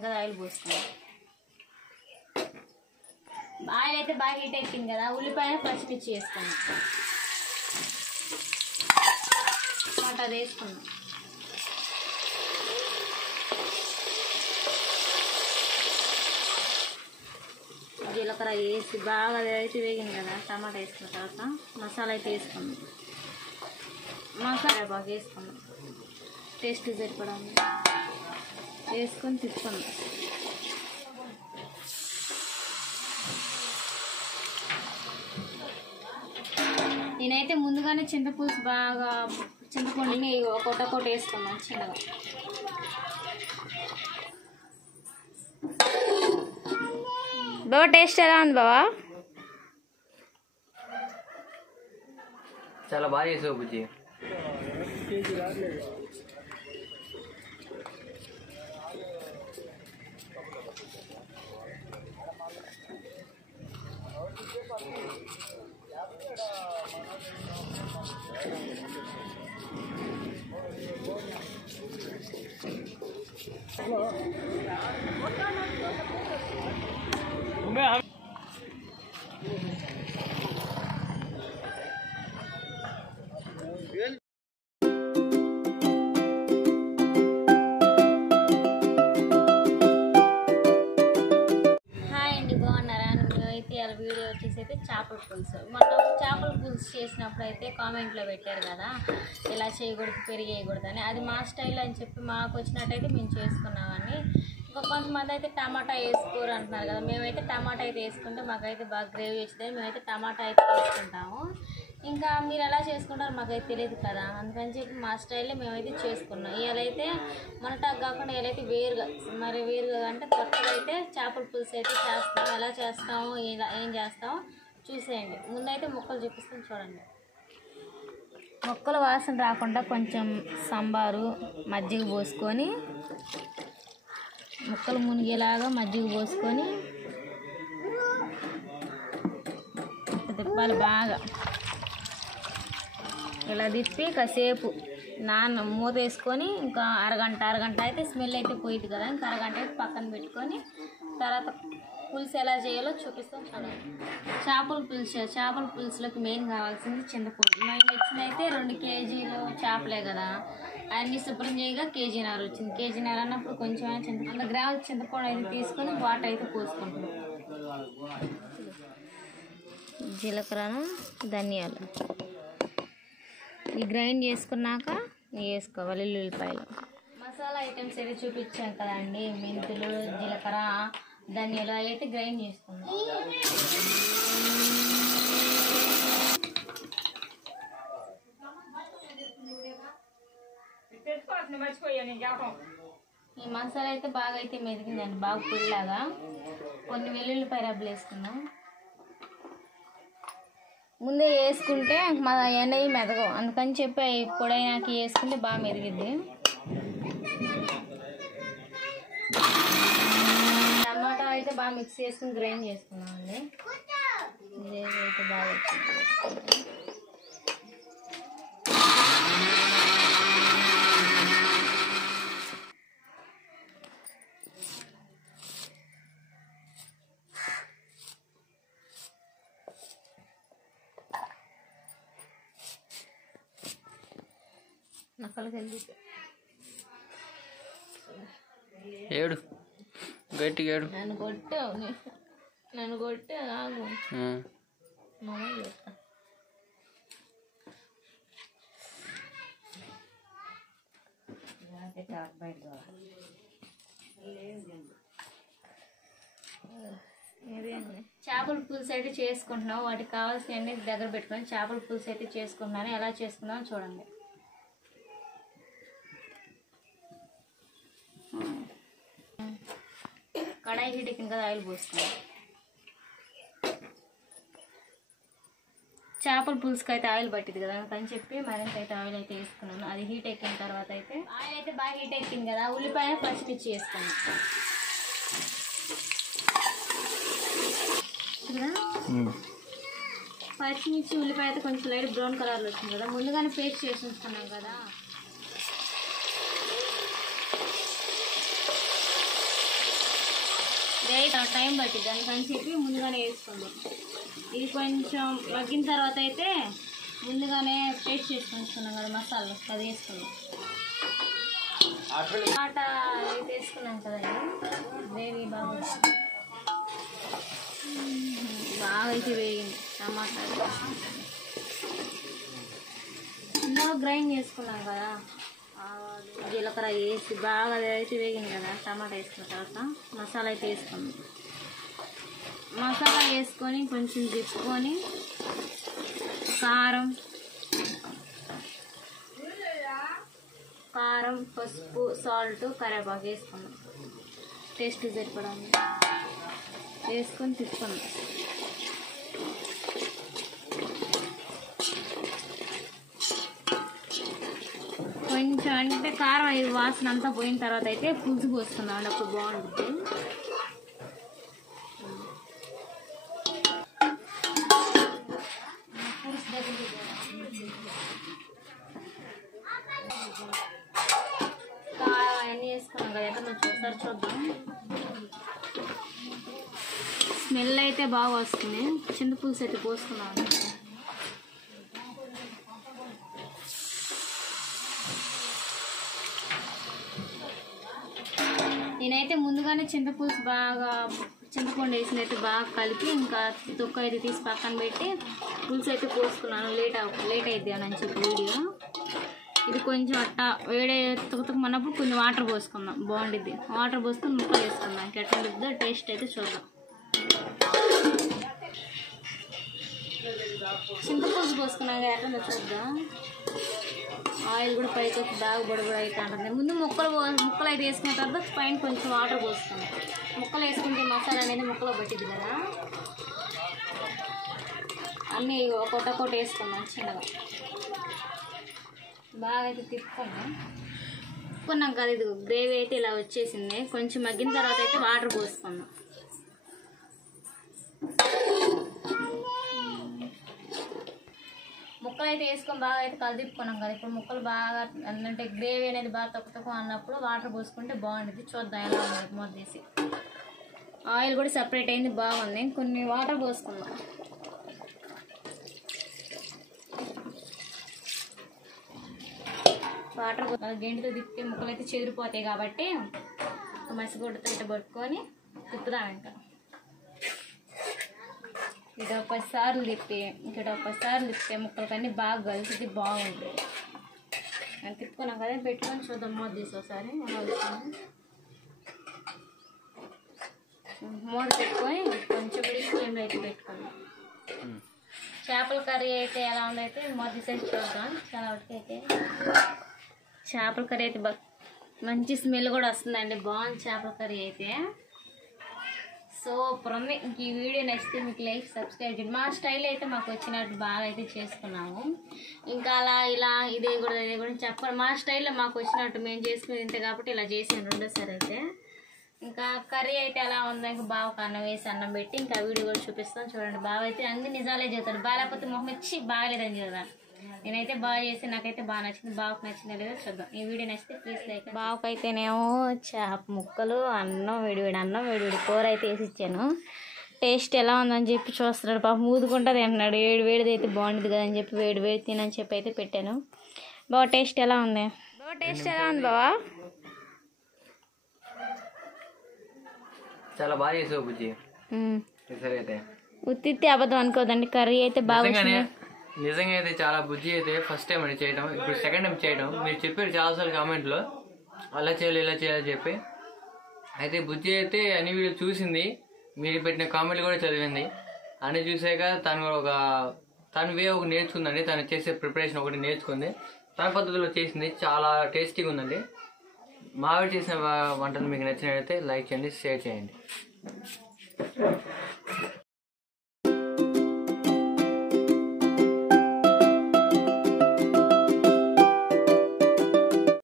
ఇంకా oil పోసుకున్నాం. Oil అయితే బాగా హీట్ అయిపోయింది కదా, ఉల్లిపాయ పచ్చిమిర్చి వేసుకున్నాం. అది వేసుకున్నాం. జీలకర్ర వేసి బాగా అయితే వేగింది కదా, టమాటా వేసుకున్న తర్వాత మసాలా అయితే వేసుకున్నాం. మసాలా బాగా వేసుకున్నాం, టేస్ట్ సరిపడం వేసుకొని తిప్పుకున్నాం. నేనైతే ముందుగానే చింతపులుసు బాగా చింతపండుని ఒక్కొక్కటి వేసుకున్నాను చిన్నగా. బాబా టేస్ట్ ఎలా ఉంది బాబా? చాలా బాగా చేసావు బుజ్జి. వీడియో వచ్చేసి అయితే చేపల పులుసు. మనం చేపల పులుసు చేసినప్పుడు అయితే కామెంట్లో పెట్టారు కదా ఇలా చేయకూడదు, పెరిగి వేయకూడదని. అది మా స్టైల్ అని చెప్పి మాకు వచ్చినట్టయితే మేము చేసుకున్నామని. ఇంకా కొంతమంది అయితే టమాటా వేసుకోరు అంటున్నారు కదా, మేమైతే టమాటా అయితే వేసుకుంటే మాకైతే బాగా గ్రేవీ వచ్చింది. మేమైతే టమాటా అయితే వేసుకుంటాము. ఇంకా మీరు ఎలా చేసుకుంటారో మాకైతే తెలియదు కదా, అందుకని చెప్పి మా స్టైల్లో మేమైతే చేసుకున్నాం. ఇవాళైతే మనటాకు కాకుండా ఇవాళైతే వేరుగా అంటే కొత్తగా అయితే చేపల పులుసు అయితే చేస్తాం. ఎలా చేస్తాము, ఏం చేస్తామో చూసేయండి. ముందైతే ముక్కలు చూపిస్తాం చూడండి. ముక్కల వాసన రాకుండా కొంచెం సాంబారు మజ్జిగ పోసుకొని, ముక్కలు మునిగేలాగా మజ్జిగ పోసుకొని తిప్పాలి బాగా. ఇలా తిప్పి కాసేపు మూత వేసుకొని ఇంకా అరగంట అయితే స్మెల్ అయితే పోయింది కదా, ఇంకా అరగంట అయితే పక్కన పెట్టుకొని తర్వాత పులుసు ఎలా చేయాలో చూపిస్తాం చూడండి. చేపల పులుసులోకి మెయిన్ కావాల్సింది చింతపండు. మేము వచ్చిందైతే 2 కేజీలు చేపలే కదా, అన్నీ శుభ్రం చేయగా కేజీన్నర వచ్చింది. కేజీన్నర అన్నప్పుడు కొంచెం 100 గ్రాముల చింతపండు అయితే తీసుకొని వాటర్ అయితే పోసుకుంటున్నాం. జీలకర్ర, ధనియాలు ఈ గ్రైండ్ చేసుకున్నాక వేసుకోవాలి. ఉల్లిపాయలు, మసాలా ఐటమ్స్ అయితే చూపించాం కదండి. మెంతులు, జీలకర్ర, ధనియాలు అవి అయితే గ్రైండ్ చేసుకున్నాం. ఈ మసాలా అయితే బాగా అయితే మెదిగిందండి, బాగా పొడిలాగా. కొన్ని వెల్లుల్లిపాయ రబ్బలు వేసుకున్నాం. ముందే వేసుకుంటే మా ఎన్నయ్య మెదగవు, అందుకని చెప్పి పొడైనాకి వేసుకుంటే బాగా మెదిగిద్ది. టమాటా అయితే బాగా మిక్స్ చేసుకుని గ్రైండ్ చేసుకున్నామండి. అయితే బాగా వచ్చింది. ఏడు గట్టిగా ఏడు. నన్ను కొట్టు ఆగు. చేపల పులుసు అయితే చేసుకుంటున్నాం. వాటికి కావాల్సినవన్నీ దగ్గర పెట్టుకొని చేపల పులుసు అయితే చేసుకుంటున్నాను. ఎలా చేసుకుందాం చూడండి. కడాయి హీట్ ఎక్కిన కదా, ఆయిల్ పోసుకున్నాం. చేపల పులుసుకి అయితే ఆయిల్ పట్టింది కదా, అందుకని చెప్పి మరింత అయితే ఆయిల్ అయితే వేసుకున్నాను. అది హీట్ ఎక్కిన తర్వాత అయితే ఆయిల్ అయితే బాగా హీట్ ఎక్కింది కదా, ఉల్లిపాయ పచ్చిమిర్చి వేసుకున్నాను. పచ్చిమిర్చి ఉల్లిపాయ అయితే కొంచెం లైట్ బ్రౌన్ కలర్లో వచ్చింది కదా, ముందుగానే పేస్ట్ చేసి ఉంచుకున్నాం కదా. టైం పట్టింది దానికని చెప్పి ముందుగానే వేసుకుందాం. ఇది కొంచెం మగ్గిన తర్వాత అయితే ముందుగానే పేస్ట్ చేసుకుంటున్నాం కదా మసాలా, అది వేసుకుందాం. టమాటా అయితే వేసుకున్నాం కదండి, గ్రేవీ బాగా అయితే వేగింది. టమాటా ఇందులో గ్రైండ్ చేసుకున్నాం కదా, జీలకర్ర వేసి బాగా అయితే వేగింది కదా. టమాటా వేసుకున్న తర్వాత మసాలా అయితే వేసుకున్నాం. మసాలా వేసుకొని కొంచెం తిప్పుకొని కారం, పసుపు, సాల్ట్, కరివేపాకు వేసుకున్నాం. టేస్ట్ సరిపడాలి వేసుకొని తిప్పుకున్నాం. కొంచెం అంటే కారం ఇది వాసన అంతా పోయిన తర్వాత అయితే పులుసు పోసుకున్నాం అండి, అప్పుడు బాగుంటుంది. కారం అవన్నీ వేసుకున్నాం కదా, అయితే మనం ఒకసారి చూద్దాం. స్మెల్ అయితే బాగా వస్తుంది. చింతపులుసు అయితే పోసుకున్నాం. నేనైతే ముందుగానే చింతపండు వేసినట్టు బాగా కలిపి ఇంకా తొక్క అయితే తీసి పక్కన పెట్టి పులుసు అయితే పోసుకున్నాను. లేట్ అయిద్ది అని చెప్పి వీడియో. ఇది కొంచెం అట్టా వేడే తుక్కుతుక్కమన్నప్పుడు కొంచెం వాటర్ పోసుకుందాం, బాగుండిద్ది. వాటర్ పోసుకొని ముక్కలు వేసుకుందాం. ఎట్లా ఉంటుందో టేస్ట్ అయితే చూద్దాం. చింతపులుసు పోసుకున్నాక ఎట్లా చూద్దాం. ఆయిల్ కూడా పైకి బాగా బొడబొడ అయితే ఉంటుంది. ముందు ముక్కలు అయితే వేసుకున్న తర్వాత పైన కొంచెం వాటర్ పోసుకుందాం. ముక్కలు వేసుకుంటే మసాలా అనేది ముక్కలో పట్టింది కదా. అన్నీ ఒక్కొక్కటి వేసుకుందాం చిన్నగా. బాగా అయితే తిప్పుకున్నాం కదా. ఇది గ్రేవీ అయితే ఇలా వచ్చేసింది. కొంచెం మగ్గిన తర్వాత అయితే వాటర్ పోసుకుందాం. ముక్కలు అయితే వేసుకొని బాగా అయితే కలిదిప్పుకున్నాం కదా. ఇప్పుడు ముక్కలు బాగా అంటే గ్రేవీ అనేది బాగా తక్కువ అన్నప్పుడు వాటర్ పోసుకుంటే బాగుంటుంది. చూద్దాం ఎలా ఉంది మూత తీసి. ఆయిల్ కూడా సపరేట్ అయింది, బాగుంది. కొన్ని వాటర్ పోసుకుందాం. వాటర్ గెంటితో తిప్పి ముక్కలు అయితే చెదిరిపోతాయి కాబట్టి మసిగుడ్డతో ఇట్లా పట్టుకొని తిప్పుదామంట. ఇటు 10 సార్లు తిప్పి ఇక్కడ 10 సార్లు తిప్పితే ముక్కలకన్నీ బాగా కలిసి బాగుంటుంది. అని తిప్పుకున్నాం కదా, పెట్టుకొని చూద్దాం మూత తీసి ఒకసారి. మూత పెట్టుకొని కొంచెం ఫ్లేమ్లో అయితే పెట్టుకున్నాం. చేపల కర్రీ అయితే ఎలా ఉందైతే మూత తీసేసి చూద్దాం. చాలా వరకు అయితే చేపల కర్రీ అయితే మంచి స్మెల్ కూడా వస్తుందండి. బాగుంది చేపల కర్రీ అయితే. సూపర్ ఉంది. ఇంక ఈ వీడియో నచ్చితే మీకు లైక్, సబ్స్క్రైబ్ చేయండి. మా స్టైల్ అయితే మాకు వచ్చినట్టు బాగా అయితే చేసుకున్నాము. ఇంకా అలా ఇలా ఇదే కూడా చెప్పాలి. మా స్టైల్లో మాకు వచ్చినట్టు మేము చేసుకుని ఇంతే కాబట్టి ఇలా చేసాను రెండోసారి అయితే. ఇంకా కర్రీ అయితే ఎలా ఉందో ఇంకా బాగా అన్నం వేసి అన్నం పెట్టి ఇంకా వీడియో కూడా చూపిస్తాను చూడండి. బాగా అయితే అన్ని నిజాలే చెబుతాడు. బాగాలేకపోతే మొహం వచ్చి బాగాలేదని చెబుతాను. నేనైతే బాగా చేసి నాకైతే బాగా నచ్చింది. బావకు నచ్చిందో లేదో చూద్దాం. ఈ వీడియో నచ్చితే ప్లీజ్ లైక్. బావకైతేనేమో చేప ముక్కలు, అన్నం వేడివేడి కూర అయితే వేసి ఇచ్చాను. టేస్ట్ ఎలా ఉందని చెప్పి చూస్తున్నాడు. పాపం ఊదుకుంటుంది అంటున్నాడు. వేడిది అయితే బాగుంటుంది కదా అని చెప్పి వేడి తినని చెప్పి అయితే పెట్టాను. బావ టేస్ట్ ఎలా ఉంది? బావా? చాలా బాగా చేసావు బుజ్జి. ఉత్తి అబద్ధం అనుకోదండి. కర్రీ అయితే బాగా నిజంగా అయితే చాలా బుజ్జి అయితే ఫస్ట్ టైం అని చేయడం, ఇప్పుడు సెకండ్ టైం చేయడం. మీరు చెప్పారు చాలాసార్లు కామెంట్లో అలా చేయాలి ఇలా చేయాలి చెప్పి. అయితే బుజ్జి అయితే అన్ని వీడియో చూసింది, మీరు పెట్టిన కామెంట్లు కూడా చదివింది. అన్నీ చూసాక తను వే ఒకటి నేర్చుకుందండి. తను చేసే ప్రిపరేషన్ ఒకటి నేర్చుకుంది. తన పద్ధతిలో చేసింది. చాలా టేస్టీగా ఉందండి. మావిడ చేసిన వంటలు మీకు నచ్చినట్లయితే లైక్ చేయండి, షేర్ చేయండి.